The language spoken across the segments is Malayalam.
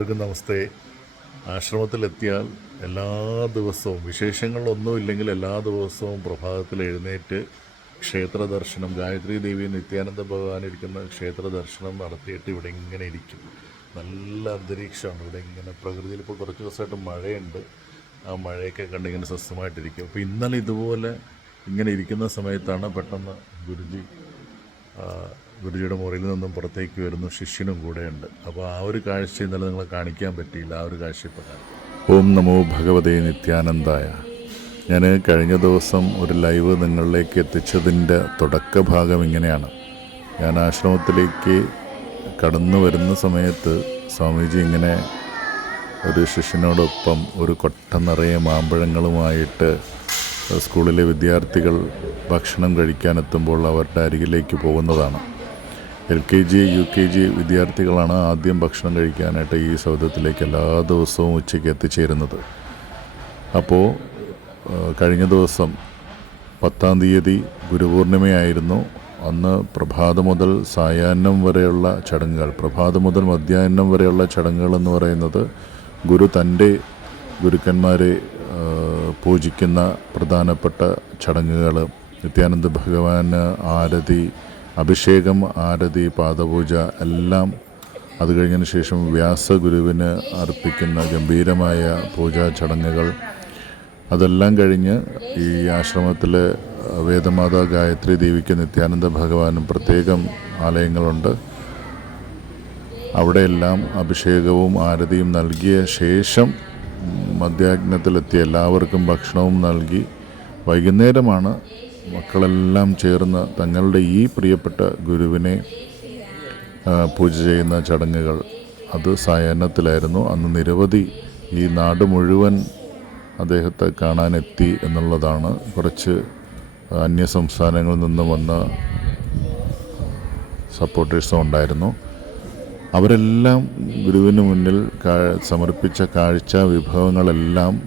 എല്ലാവർക്കും നമസ്തേ ആശ്രമത്തിലെത്തിയാൽ എല്ലാ ദിവസവും വിശേഷങ്ങളൊന്നുമില്ലെങ്കിൽ എല്ലാ ദിവസവും പ്രഭാതത്തിൽ എഴുന്നേറ്റ് ക്ഷേത്ര ദർശനം ഗായത്രി ദേവി നിത്യാനന്ദ ഭഗവാൻ ഇരിക്കുന്ന ക്ഷേത്ര ദർശനം നടത്തിയിട്ട് ഇവിടെ ഇങ്ങനെ ഇരിക്കും. നല്ല അന്തരീക്ഷമാണ്. ഇവിടെ ഇങ്ങനെ പ്രകൃതിയിൽ ഇപ്പോൾ കുറച്ച് ദിവസമായിട്ട് മഴയുണ്ട്. ആ മഴയൊക്കെ കണ്ട് ഇങ്ങനെ സ്വസ്ഥമായിട്ടിരിക്കും. അപ്പോൾ ഇന്നലെ ഇതുപോലെ ഇങ്ങനെ ഇരിക്കുന്ന സമയത്താണ് പെട്ടെന്ന് ഗുരുജി ഗുരുജിയുടെ മുറിയിൽ നിന്നും പുറത്തേക്ക് വരുന്ന. ശിഷ്യനും കൂടെയുണ്ട്. അപ്പോൾ ആ ഒരു കാഴ്ച ഇന്നലെ നിങ്ങളെ കാണിക്കാൻ പറ്റിയില്ല. ആ ഒരു കാഴ്ച ഇപ്പോൾ ഓം നമോ ഭഗവതേ നിത്യാനന്ദായ. ഞാൻ കഴിഞ്ഞ ദിവസം ഒരു ലൈവ് നിങ്ങളിലേക്ക് എത്തിച്ചതിന്റെ തുടക്ക ഭാഗം ഇങ്ങനെയാണ്. ഞാൻ ആശ്രമത്തിലേക്ക് കടന്നു വരുന്ന സമയത്ത് സ്വാമിജി ഇങ്ങനെ ഒരു ശിഷ്യനോടൊപ്പം ഒരു കൊട്ട നിറയെ മാമ്പഴങ്ങളുമായിട്ട് സ്കൂളിലെ വിദ്യാർത്ഥികൾ ഭക്ഷണം കഴിക്കാനെത്തുമ്പോൾ അവരുടെ അരികിലേക്ക് പോകുന്നതാണ്. L K G U K G വിദ്യാർത്ഥികളാണ് ആദ്യം ഭക്ഷണം കഴിക്കാനായിട്ട് ഈ സൗദത്തിലേക്ക് എല്ലാ ദിവസവും ഉച്ചയ്ക്ക് എത്തിച്ചേരുന്നത്. അപ്പോൾ കഴിഞ്ഞ ദിവസം പത്താം തീയതി ഗുരുപൂർണിമയായിരുന്നു. അന്ന് പ്രഭാതം മുതൽ സായാഹ്നം വരെയുള്ള ചടങ്ങുകൾ പ്രഭാതം മുതൽ മധ്യാഹ്നം വരെയുള്ള ചടങ്ങുകൾ എന്ന് പറയുന്നത് ഗുരു തന്റെ ഗുരുക്കന്മാരെ പൂജിക്കുന്ന പ്രധാനപ്പെട്ട ചടങ്ങുകൾ നിത്യാനന്ദ ഭഗവാന് ആരതി അഭിഷേകം ആരതി പാദപൂജ എല്ലാം അത് കഴിഞ്ഞതിന് ശേഷം വ്യാസഗുരുവിന് അർപ്പിക്കുന്ന ഗംഭീരമായ പൂജാ ചടങ്ങുകൾ. അതെല്ലാം കഴിഞ്ഞ് ഈ ആശ്രമത്തിൽ വേദമാതാ ഗായത്രി ദേവിക്ക് നിത്യാനന്ദ ഭഗവാനും പ്രത്യേകം ആലയങ്ങളുണ്ട്. അവിടെയെല്ലാം അഭിഷേകവും ആരതിയും നൽകിയ ശേഷം മധ്യാജ്ഞത്തിലെത്തിയ എല്ലാവർക്കും ഭക്ഷണവും നൽകി വൈകുന്നേരമാണ് മക്കളെല്ലാം ചേർന്ന് തങ്ങളുടെ ഈ പ്രിയപ്പെട്ട ഗുരുവിനെ പൂജ ചെയ്യുന്ന ചടങ്ങുകൾ. അത് സായാഹ്നത്തിലായിരുന്നു. അന്ന് നിരവധി ഈ നാട് മുഴുവൻ അദ്ദേഹത്തെ കാണാനെത്തി എന്നുള്ളതാണ്. കുറച്ച് അന്യ സംസ്ഥാനങ്ങളിൽ നിന്ന് വന്ന സപ്പോർട്ടേഴ്സും ഉണ്ടായിരുന്നു. അവരെല്ലാം ഗുരുവിന് മുന്നിൽ സമർപ്പിച്ച കാഴ്ച വിഭവങ്ങളെല്ലാം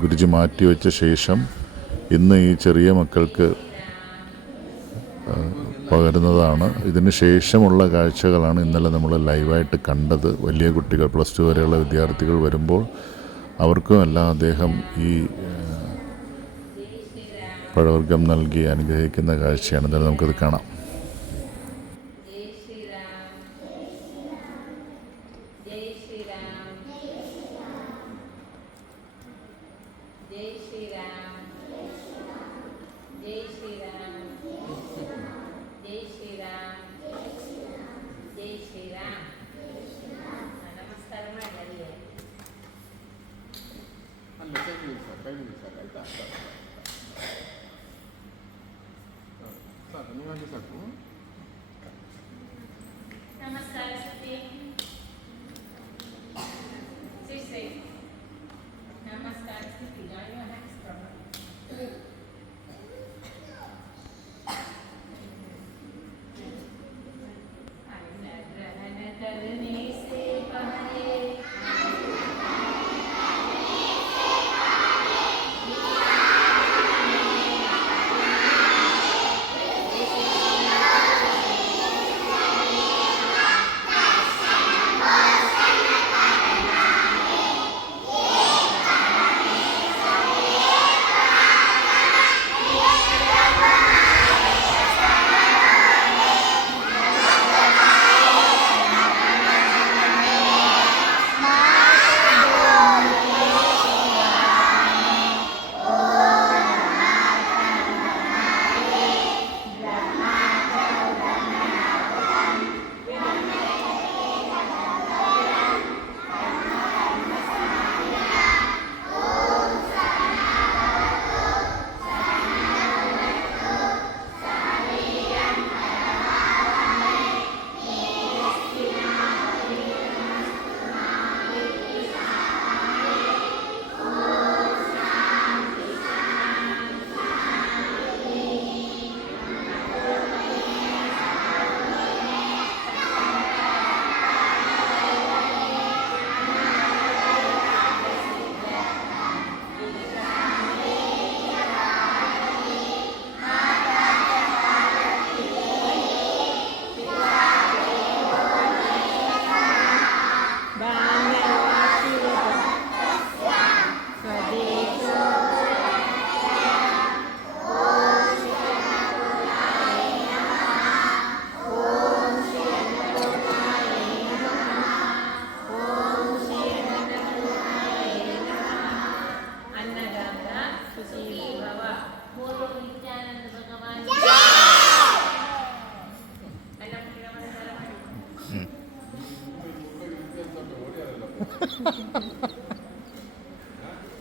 ഗുരുജി മാറ്റിവെച്ച ശേഷം ഇന്ന് ഈ ചെറിയ മക്കൾക്ക് പകരുന്നതാണ്. ഇതിന് ശേഷമുള്ള കാഴ്ചകളാണ് ഇന്നലെ നമ്മൾ ലൈവായിട്ട് കണ്ടത്. വലിയ കുട്ടികൾ പ്ലസ് ടു വരെയുള്ള വിദ്യാർത്ഥികൾ വരുമ്പോൾ അവർക്കുമല്ല അദ്ദേഹം ഈ പഴവർഗം നൽകി അനുഗ്രഹിക്കുന്ന കാഴ്ചയാണ്. ഇന്നലെ നമുക്കത് കാണാം. ജയ് ശ്രീരാം. నమస్కారం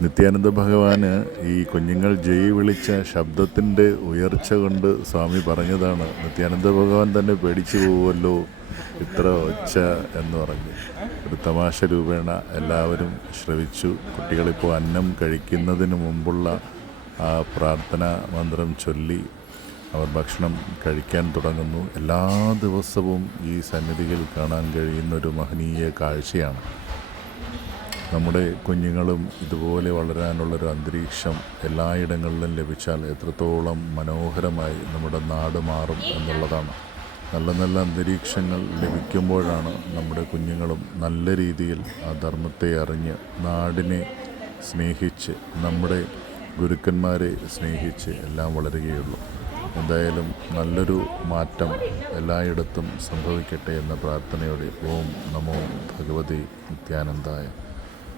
നിത്യാനന്ദ ഭഗവാന് ഈ കുഞ്ഞുങ്ങൾ ജയ് വിളിച്ച ശബ്ദത്തിന്റെ ഉയർച്ച കൊണ്ട് സ്വാമി പറഞ്ഞതാണ് നിത്യാനന്ദ ഭഗവാൻ തന്നെ പേടിച്ചു പോവുമല്ലോ ഇത്ര ഒച്ച എന്ന് പറഞ്ഞു. ഒരു തമാശ രൂപേണ എല്ലാവരും ശ്രവിച്ചു. കുട്ടികളിപ്പോൾ അന്നം കഴിക്കുന്നതിന് മുമ്പുള്ള ആ പ്രാർത്ഥന മന്ത്രം ചൊല്ലി അവർ ഭക്ഷണം കഴിക്കാൻ തുടങ്ങുന്നു. എല്ലാ ദിവസവും ഈ സന്നിധിയിൽ കാണാൻ കഴിയുന്ന ഒരു മഹനീയ കാഴ്ചയാണ്. നമ്മുടെ കുഞ്ഞുങ്ങളും ഇതുപോലെ വളരാനുള്ളൊരു അന്തരീക്ഷം എല്ലായിടങ്ങളിലും ലഭിച്ചാൽ എത്രത്തോളം മനോഹരമായി നമ്മുടെ നാട് മാറും എന്നുള്ളതാണ്. നല്ല നല്ല അന്തരീക്ഷങ്ങൾ ലഭിക്കുമ്പോഴാണ് നമ്മുടെ കുഞ്ഞുങ്ങളും നല്ല രീതിയിൽ ആ ധർമ്മത്തെ അറിഞ്ഞ് നാടിനെ സ്നേഹിച്ച് നമ്മുടെ ഗുരുക്കന്മാരെ സ്നേഹിച്ച് എല്ലാം വളരുകയുള്ളൂ. എന്തായാലും നല്ലൊരു മാറ്റം എല്ലായിടത്തും സംഭവിക്കട്ടെ എന്ന പ്രാർത്ഥനയോടെ ഓം നമോ ഭഗവതി നിത്യാനന്ദായ.